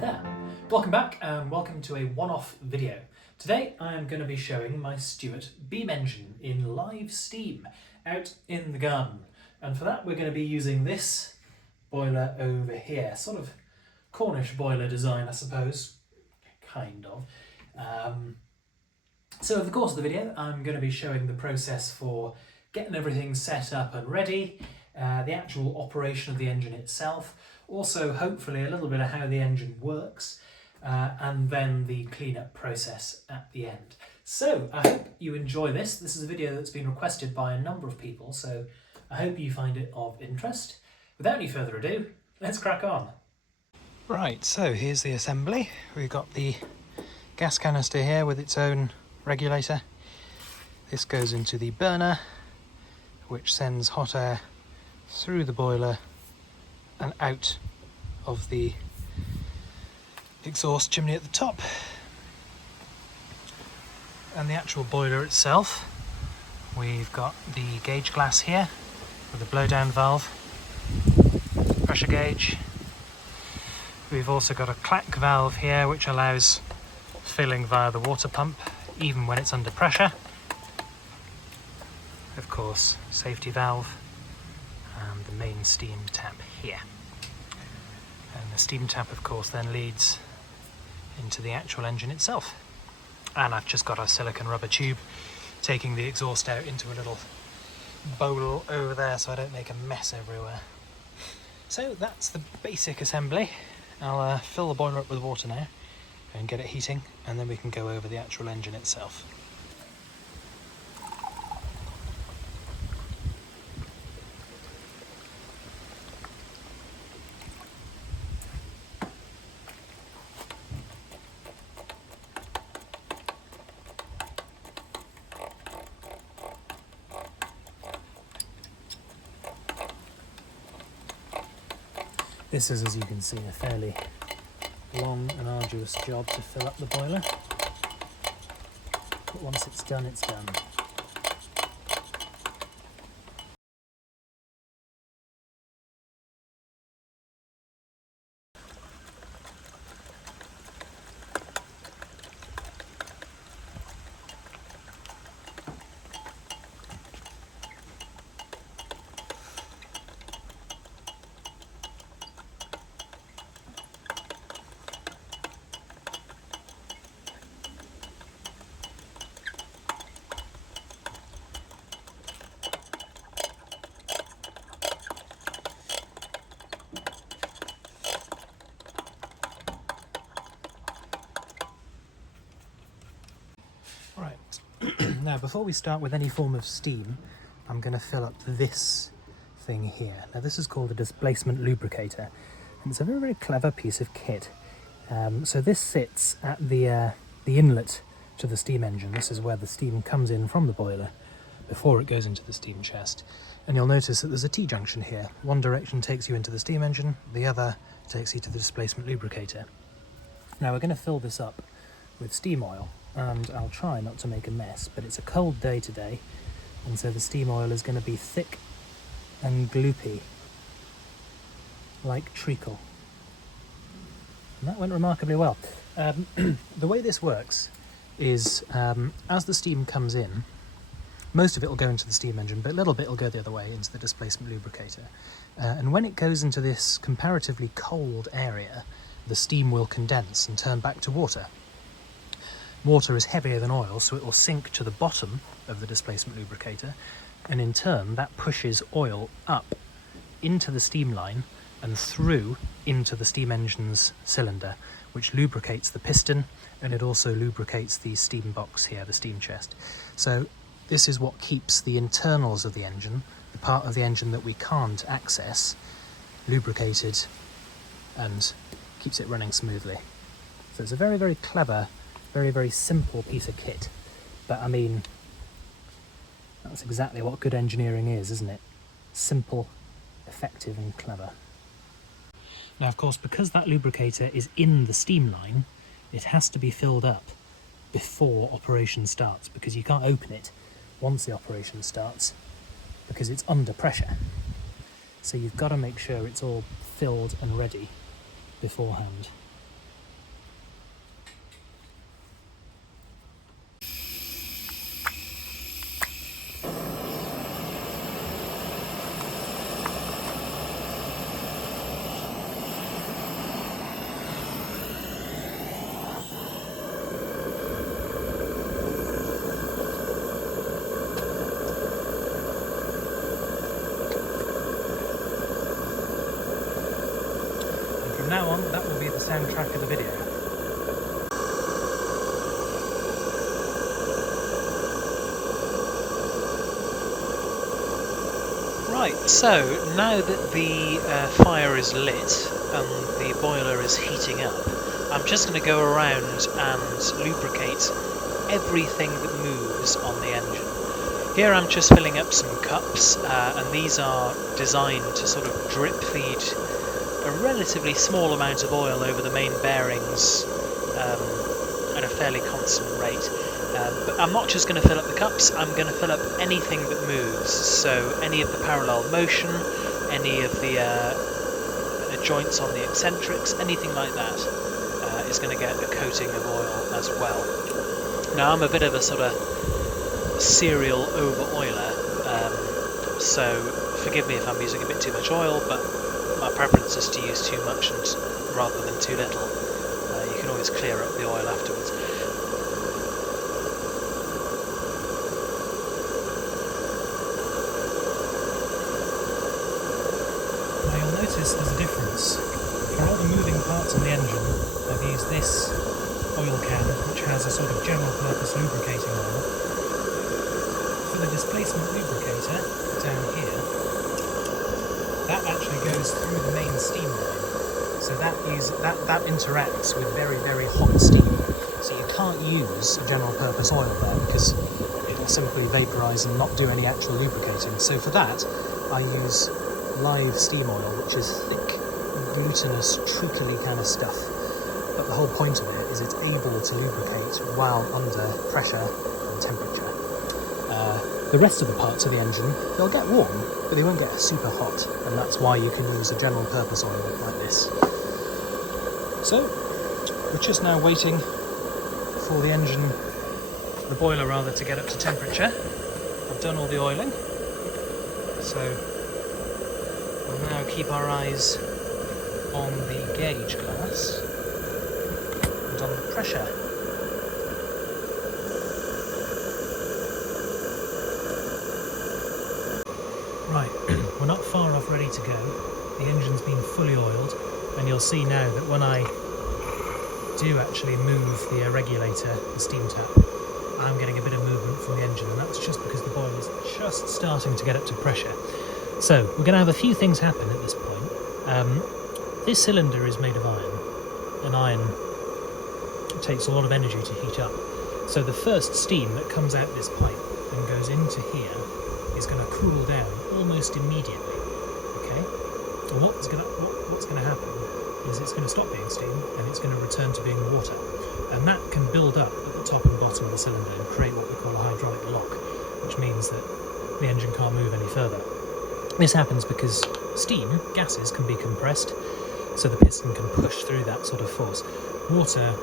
there. Welcome back and welcome to a one-off video. Today I am going to be showing my Stuart beam engine in live steam out in the garden. And for that we're going to be using this boiler over here. Sort of Cornish boiler design, I suppose. Kind of. So over the course of the video I'm going to be showing the process for getting everything set up and ready, the actual operation of the engine itself, also hopefully a little bit of how the engine works, and then the cleanup process at the end. So I hope you enjoy this. This is a video that's been requested by a number of people, so I hope you find it of interest. Without any further ado, let's crack on. Right, so here's the assembly. We've got the gas canister here with its own regulator. This goes into the burner, which sends hot air through the boiler and out of the exhaust chimney at the top. And the actual boiler itself, we've got the gauge glass here with a blowdown valve, pressure gauge. We've also got a clack valve here which allows filling via the water pump even when it's under pressure. Of course, safety valve and the main steam tap here. And the steam tap of course then leads into the actual engine itself. And I've just got a silicone rubber tube taking the exhaust out into a little bowl over there so I don't make a mess everywhere. So that's the basic assembly. I'll fill the boiler up with water now and get it heating, and then we can go over the actual engine itself. This is, as you can see, a fairly long and arduous job to fill up the boiler, but once it's done, it's done. Right, now before we start with any form of steam, I'm going to fill up this thing here. Now this is called a displacement lubricator, and it's a very, very clever piece of kit. So this sits at the inlet to the steam engine. This is where the steam comes in from the boiler before it goes into the steam chest. And you'll notice that there's a T-junction here. One direction takes you into the steam engine, the other takes you to the displacement lubricator. Now we're going to fill this up with steam oil, and I'll try not to make a mess, but it's a cold day today, and so the steam oil is going to be thick and gloopy, like treacle. And that went remarkably well. The way this works is, as the steam comes in, most of it will go into the steam engine, but a little bit will go the other way into the displacement lubricator. And when it goes into this comparatively cold area, the steam will condense and turn back to water. Water is heavier than oil, so it will sink to the bottom of the displacement lubricator, and in turn that pushes oil up into the steam line and through into the steam engine's cylinder, which lubricates the piston, and it also lubricates the steam box here, the steam chest. So this is what keeps the internals of the engine, the part of the engine that we can't access, lubricated and keeps it running smoothly. So it's a very, very clever, very, very simple piece of kit, but I mean, that's exactly what good engineering is, isn't it? Simple, effective and clever. Now of course, because that lubricator is in the steam line, it has to be filled up before operation starts, because you can't open it once the operation starts because it's under pressure. So you've got to make sure it's all filled and ready beforehand. soundtrack of the video. Right, so now that the fire is lit and the boiler is heating up, I'm just going to go around and lubricate everything that moves on the engine. Here I'm just filling up some cups, and these are designed to sort of drip feed a relatively small amount of oil over the main bearings at a fairly constant rate. But I'm not just going to fill up the cups, I'm going to fill up anything that moves. So any of the parallel motion, any of the joints on the eccentrics, anything like that is going to get a coating of oil as well. Now I'm a bit of a sort of serial over-oiler, so forgive me if I'm using a bit too much oil, but my preference is to use too much and rather than too little. You can always clear up the oil afterwards. Now you'll notice there's a difference. For all the moving parts on the engine, I've used this oil can, which has a sort of general purpose lubricating oil. For the displacement lubricator down here, that actually goes through the main steam line. So that interacts with very, very hot steam. So you can't use a general purpose oil there because it'll simply vaporise and not do any actual lubricating. So for that, I use live steam oil, which is thick, glutinous, treacly kind of stuff. But the whole point of it is it's able to lubricate while under pressure and temperature. The rest of the parts of the engine, they'll get warm, but they won't get super hot, and that's why you can use a general purpose oil like this. So, we're just now waiting for the engine, the boiler rather, to get up to temperature. I've done all the oiling, so we'll now keep our eyes on the gauge glass and on the pressure. Right, we're not far off ready to go. The engine's been fully oiled, and you'll see now that when I do actually move the regulator, the steam tap, I'm getting a bit of movement from the engine, and that's just because the boiler's just starting to get up to pressure. So we're going to have a few things happen at this point. This cylinder is made of iron, and iron takes a lot of energy to heat up. So the first steam that comes out this pipe and goes into here is going to cool down almost immediately. Okay, and what's going to happen is it's going to stop being steam and it's going to return to being water, and that can build up at the top and bottom of the cylinder and create what we call a hydraulic lock, which means that the engine can't move any further. This happens because steam, gases, can be compressed, so the piston can push through that sort of force. Water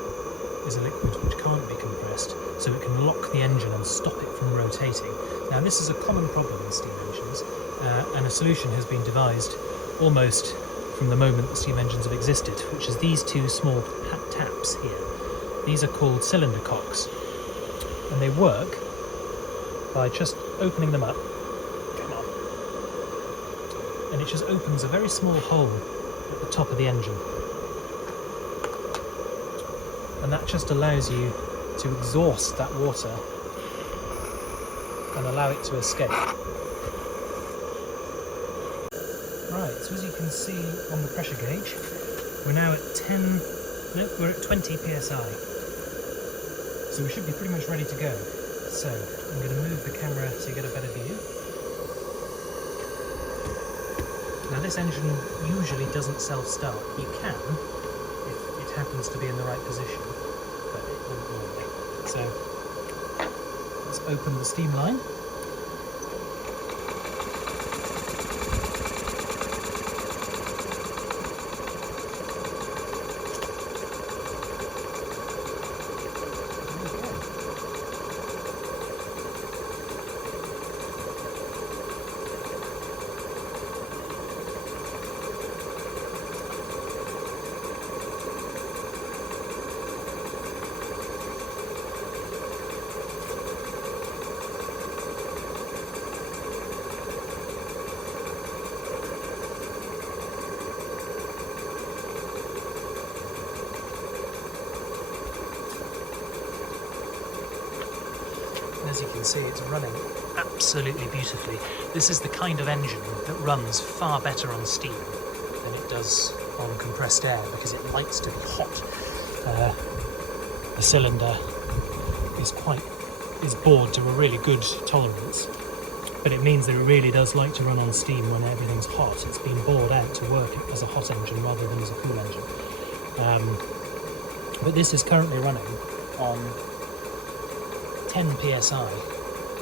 is a liquid which can't be compressed, so it can lock the engine and stop it from rotating. Now this is a common problem in steam engines, and a solution has been devised almost from the moment that steam engines have existed, which is these two small taps here. These are called cylinder cocks, and they work by just opening them up. Come on. And it just opens a very small hole at the top of the engine. And that just allows you to exhaust that water and allow it to escape. Right, so as you can see on the pressure gauge, we're now at 20 psi. So we should be pretty much ready to go. So I'm going to move the camera so you get a better view. Now this engine usually doesn't self-start. You can, if it happens to be in the right position, but it won't normally. So let's open the steam line. And as you can see, it's running absolutely beautifully. This is the kind of engine that runs far better on steam than it does on compressed air because it likes to be hot. The cylinder is bored to a really good tolerance, but it means that it really does like to run on steam when everything's hot. It's been bored out to work as a hot engine rather than as a cool engine. But this is currently running on 10 psi,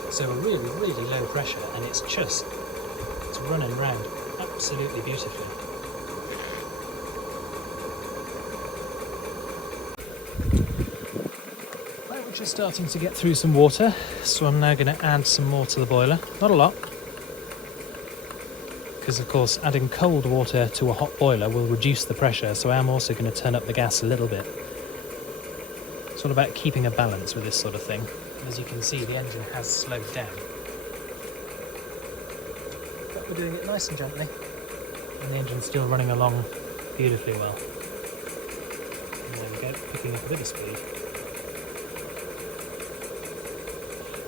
so a really, really low pressure, and it's running around absolutely beautifully. Right, we're just starting to get through some water, so I'm now going to add some more to the boiler. Not a lot, because of course adding cold water to a hot boiler will reduce the pressure, so I am also going to turn up the gas a little bit. It's all about keeping a balance with this sort of thing. As you can see, the engine has slowed down. But we're doing it nice and gently, and the engine's still running along beautifully well. And there we go, picking up a bit of speed.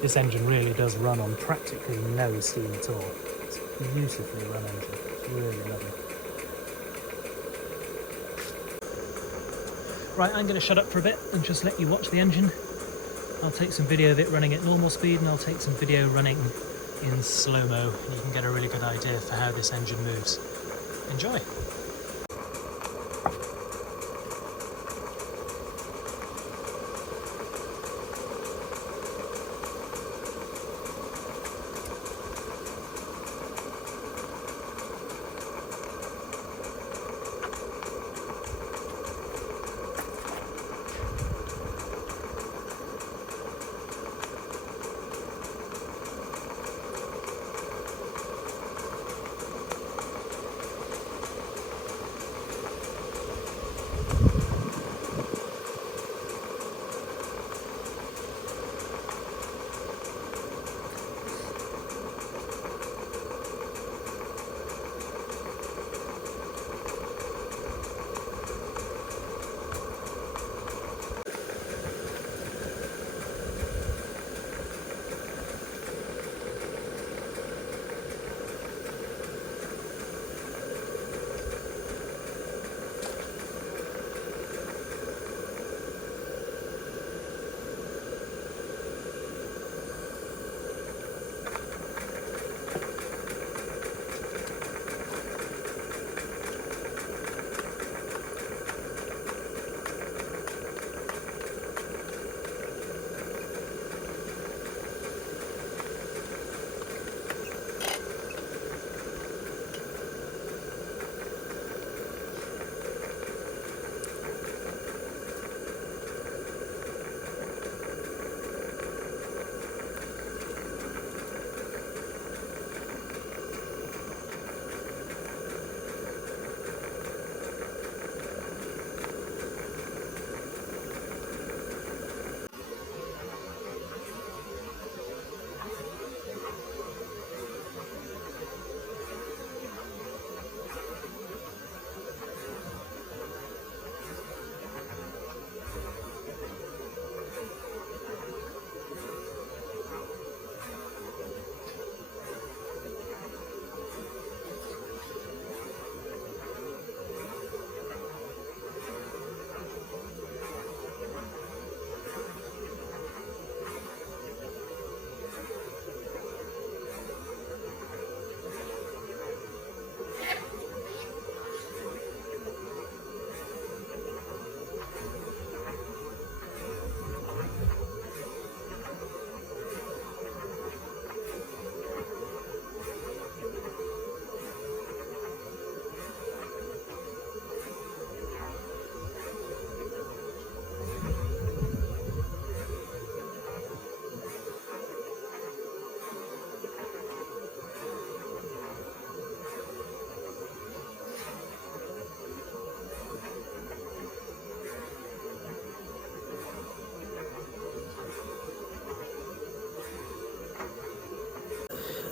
This engine really does run on practically no steam at all. It's a beautifully run engine. It's really lovely. Right, I'm going to shut up for a bit and just let you watch the engine. I'll take some video of it running at normal speed, and I'll take some video running in slow-mo, and you can get a really good idea for how this engine moves. Enjoy!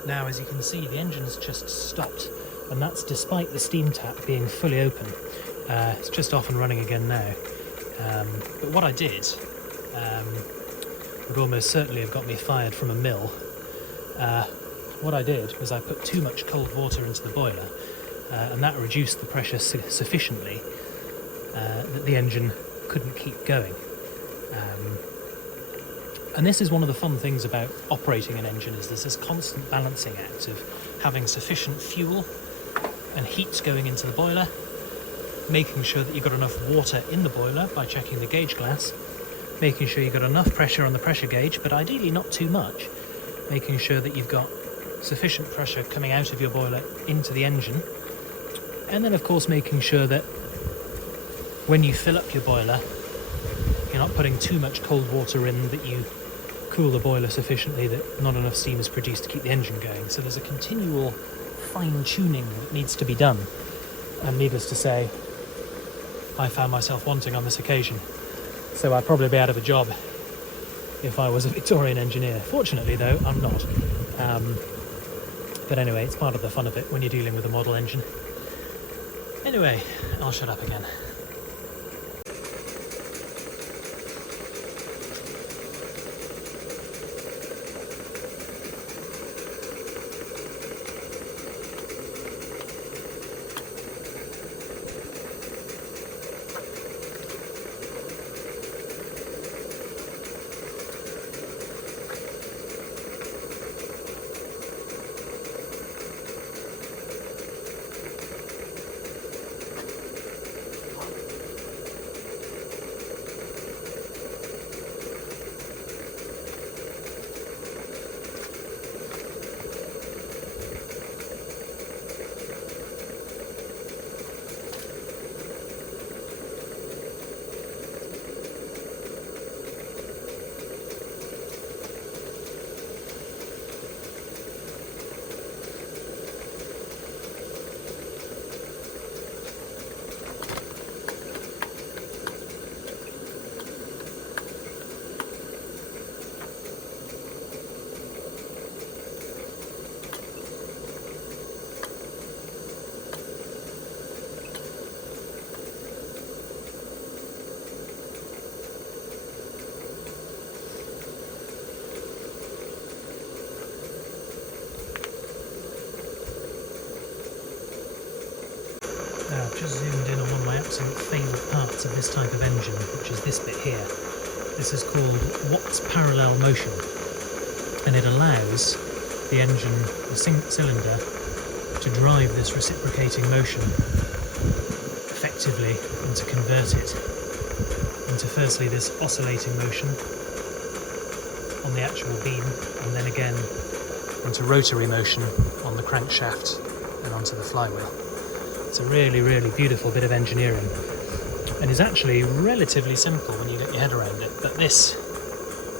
Now, as you can see, the engine's just stopped, and that's despite the steam tap being fully open. It's just off and running again now. But what I did would almost certainly have got me fired from a mill. What I did was I put too much cold water into the boiler, and that reduced the pressure sufficiently that the engine couldn't keep going. And this is one of the fun things about operating an engine, is there's this constant balancing act of having sufficient fuel and heat going into the boiler, making sure that you've got enough water in the boiler by checking the gauge glass, making sure you've got enough pressure on the pressure gauge, but ideally not too much, making sure that you've got sufficient pressure coming out of your boiler into the engine, and then of course making sure that when you fill up your boiler, you're not putting too much cold water in, that you cool the boiler sufficiently that not enough steam is produced to keep the engine going. So there's a continual fine-tuning that needs to be done, and needless to say, I found myself wanting on this occasion. So I'd probably be out of a job if I was a Victorian engineer. Fortunately though, I'm not. But anyway, it's part of the fun of it when you're dealing with a model engine. Anyway, I'll shut up again. I've just zoomed in on one of my absolute favourite parts of this type of engine, which is this bit here. This is called Watt's parallel motion, and it allows the engine, the cylinder, to drive this reciprocating motion effectively and to convert it into firstly this oscillating motion on the actual beam, and then again into rotary motion on the crankshaft and onto the flywheel. It's a really, really beautiful bit of engineering, and is actually relatively simple when you get your head around it, but this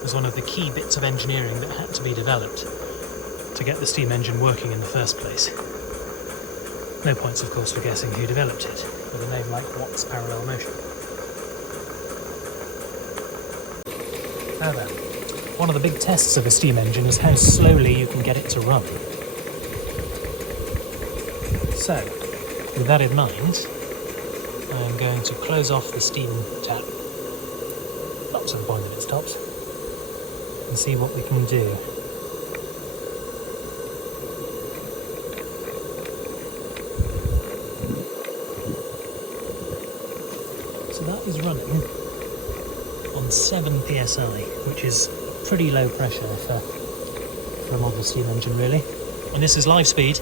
was one of the key bits of engineering that had to be developed to get the steam engine working in the first place. No points, of course, for guessing who developed it, with a name like Watt's parallel motion. Now then, one of the big tests of a steam engine is how slowly you can get it to run. So, with that in mind, I'm going to close off the steam tap, up to the point that it stops, and see what we can do. So that is running on 7 psi, which is pretty low pressure for a model steam engine, really. And this is live speed.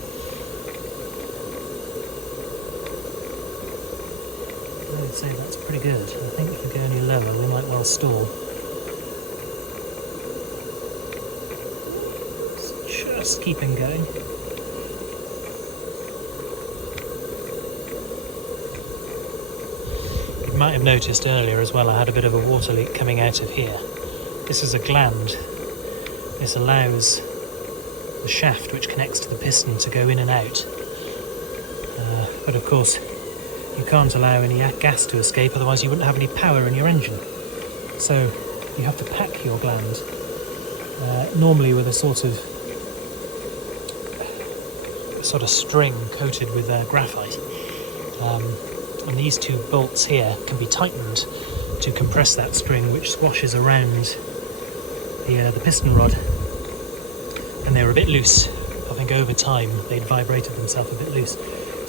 I would say that's pretty good. I think if we go any lower, we might well stall. It's just keeping going. You might have noticed earlier as well, I had a bit of a water leak coming out of here. This is a gland. This allows the shaft which connects to the piston to go in and out. But of course, you can't allow any gas to escape, otherwise you wouldn't have any power in your engine. So you have to pack your gland, normally with a sort of string coated with graphite. And these two bolts here can be tightened to compress that string, which squashes around the piston rod, and they were a bit loose. I think over time they'd vibrated themselves a bit loose,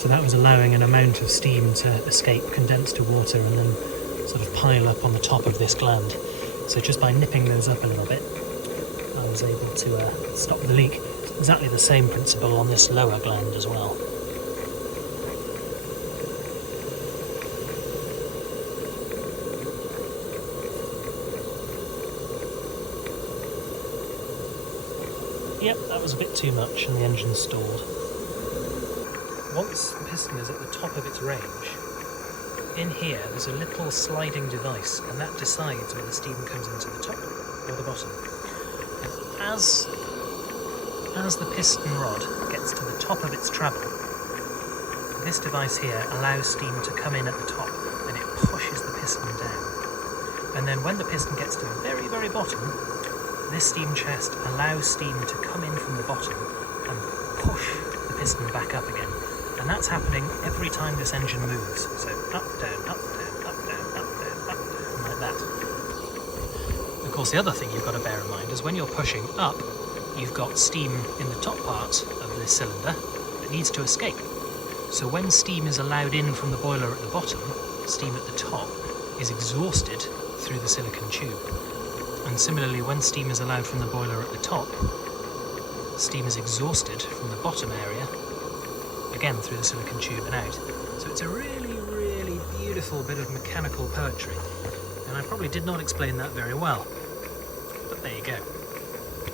so that was allowing an amount of steam to escape, condense to water, and then sort of pile up on the top of this gland. So just by nipping those up a little bit, I was able to stop the leak. It's exactly the same principle on this lower gland as well. Yep, that was a bit too much and the engine stalled. Once the piston is at the top of its range, in here there's a little sliding device, and that decides whether steam comes into the top or the bottom. And as the piston rod gets to the top of its travel, this device here allows steam to come in at the top, and it pushes the piston down. And then when the piston gets to the very, very bottom, this steam chest allows steam to come in from the bottom and push the piston back up again. And that's happening every time this engine moves. So up, down, up, down, up, down, up, down, up, down, like that. Of course, the other thing you've got to bear in mind is when you're pushing up, you've got steam in the top part of this cylinder that needs to escape. So when steam is allowed in from the boiler at the bottom, steam at the top is exhausted through the silicon tube. And similarly, when steam is allowed from the boiler at the top, steam is exhausted from the bottom area, again through the silicon tube and out. So it's a really, really beautiful bit of mechanical poetry. And I probably did not explain that very well, but there you go.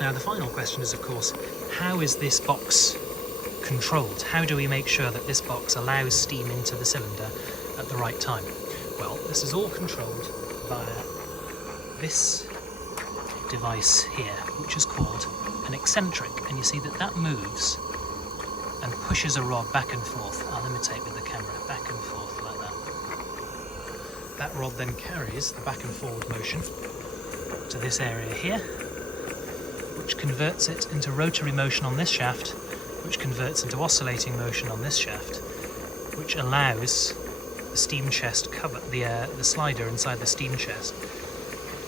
Now the final question is, of course, how is this box controlled? How do we make sure that this box allows steam into the cylinder at the right time? Well, this is all controlled via this device here, which is called an eccentric, and you see that moves and pushes a rod back and forth. I'll imitate with the camera, back and forth like that. That rod then carries the back and forward motion to this area here, which converts it into rotary motion on this shaft, which converts into oscillating motion on this shaft, which allows the steam chest cover, the slider inside the steam chest,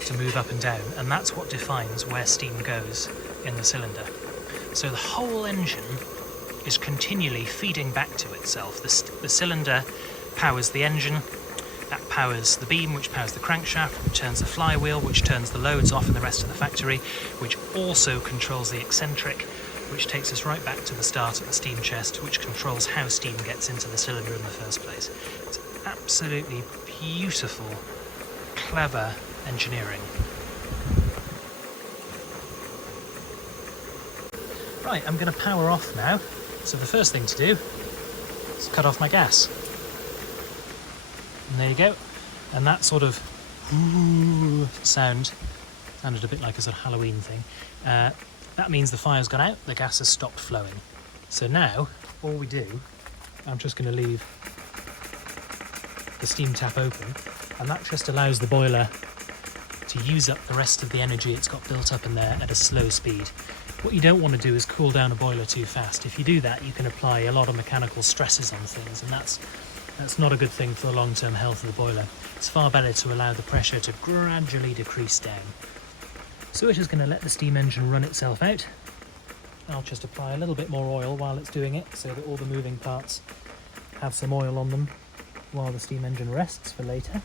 to move up and down, and that's what defines where steam goes in the cylinder. So the whole engine is continually feeding back to itself. The cylinder powers the engine, that powers the beam, which powers the crankshaft, which turns the flywheel, which turns the loads off in the rest of the factory, which also controls the eccentric, which takes us right back to the start of the steam chest, which controls how steam gets into the cylinder in the first place. It's absolutely beautiful, clever engineering. Right, I'm going to power off now. So the first thing to do is cut off my gas. And there you go. And that sort of sounded a bit like a sort of Halloween thing. That means the fire's gone out, the gas has stopped flowing. So now, all we do, I'm just going to leave the steam tap open, and that just allows the boiler to use up the rest of the energy it's got built up in there at a slow speed. What you don't want to do is cool down a boiler too fast. If you do that, you can apply a lot of mechanical stresses on things, and that's not a good thing for the long-term health of the boiler. It's far better to allow the pressure to gradually decrease down. So we're just going to let the steam engine run itself out. I'll just apply a little bit more oil while it's doing it, so that all the moving parts have some oil on them while the steam engine rests for later.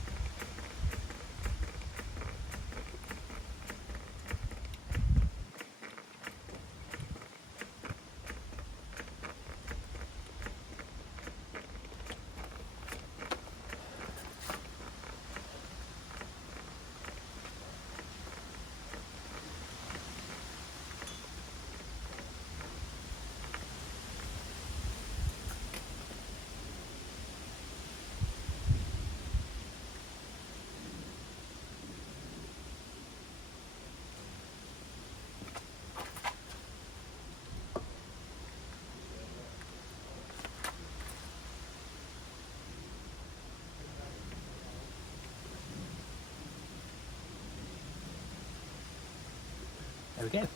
There we go.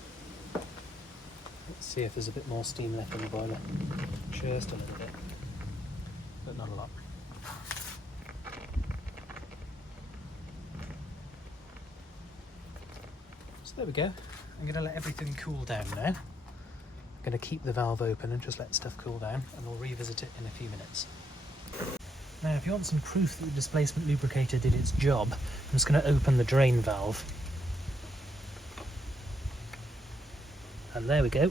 Let's see if there's a bit more steam left in the boiler. Just a little bit, but not a lot. So there we go. I'm going to let everything cool down now. I'm going to keep the valve open and just let stuff cool down, and we'll revisit it in a few minutes. Now, if you want some proof that the displacement lubricator did its job, I'm just going to open the drain valve. And there we go.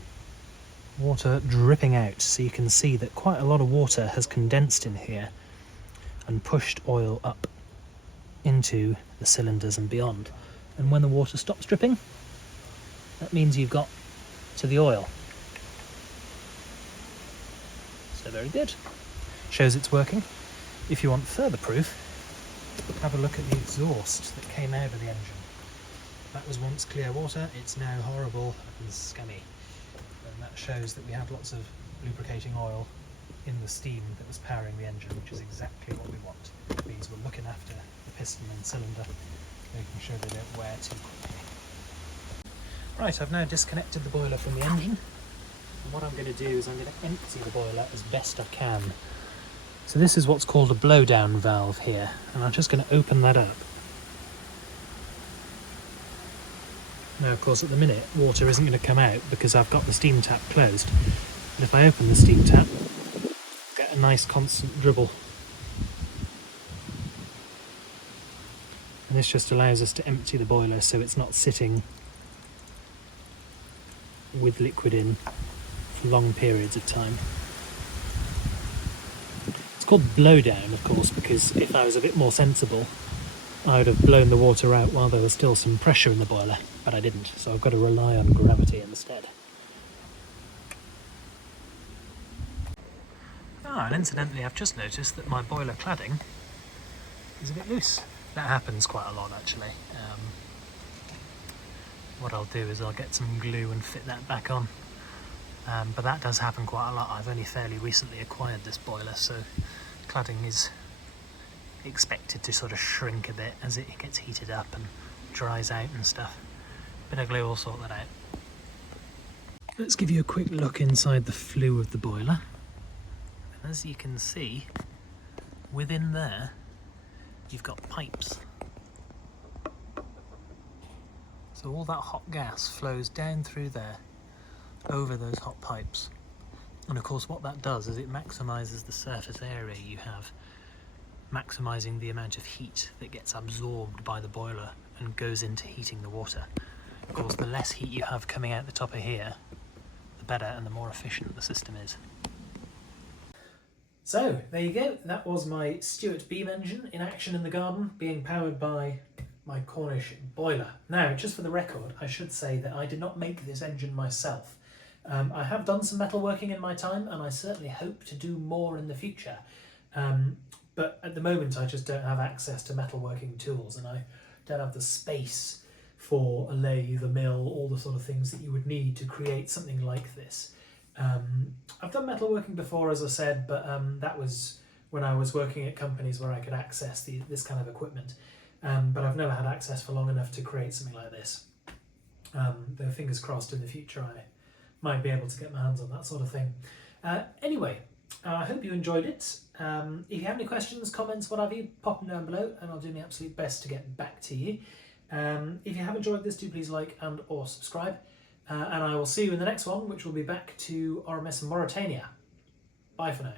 Water dripping out, so you can see that quite a lot of water has condensed in here and pushed oil up into the cylinders and beyond. And when the water stops dripping, that means you've got to the oil. So very good. Shows it's working. If you want further proof, have a look at the exhaust that came out of the engine. That was once clear water, it's now horrible and scummy. And that shows that we had lots of lubricating oil in the steam that was powering the engine, which is exactly what we want. It means we're looking after the piston and cylinder, making sure they don't wear too quickly. Right, I've now disconnected the boiler from the engine. And what I'm going to do is I'm going to empty the boiler as best I can. So this is what's called a blowdown valve here, and I'm just going to open that up. Now, of course, at the minute, water isn't going to come out because I've got the steam tap closed. But if I open the steam tap, get a nice constant dribble. And this just allows us to empty the boiler so it's not sitting with liquid in for long periods of time. It's called blowdown, of course, because if I was a bit more sensible, I would have blown the water out while there was still some pressure in the boiler, but I didn't, so I've got to rely on gravity instead. And incidentally, I've just noticed that my boiler cladding is a bit loose. That happens quite a lot, actually. What I'll do is I'll get some glue and fit that back on. But that does happen quite a lot. I've only fairly recently acquired this boiler, so cladding is expected to sort of shrink a bit as it gets heated up and dries out and stuff. Bit of glue will sort that out. Let's give you a quick look inside the flue of the boiler. And as you can see, within there you've got pipes. So all that hot gas flows down through there over those hot pipes. And of course what that does is it maximises the surface area you have, maximising the amount of heat that gets absorbed by the boiler and goes into heating the water. Of course, the less heat you have coming out the top of here, the better and the more efficient the system is. So, there you go. That was my Stuart beam engine in action in the garden, being powered by my Cornish boiler. Now, just for the record, I should say that I did not make this engine myself. I have done some metalworking in my time, and I certainly hope to do more in the future. But at the moment I just don't have access to metalworking tools, and I don't have the space for a lathe, a mill, all the sort of things that you would need to create something like this. I've done metalworking before, as I said, but that was when I was working at companies where I could access this kind of equipment. But I've never had access for long enough to create something like this. Though fingers crossed in the future I might be able to get my hands on that sort of thing. Anyway, I hope you enjoyed it. If you have any questions, comments, what have you, pop them down below and I'll do my absolute best to get back to you. If you have enjoyed this, do please like and or subscribe. And I will see you in the next one, which will be back to RMS Mauritania. Bye for now.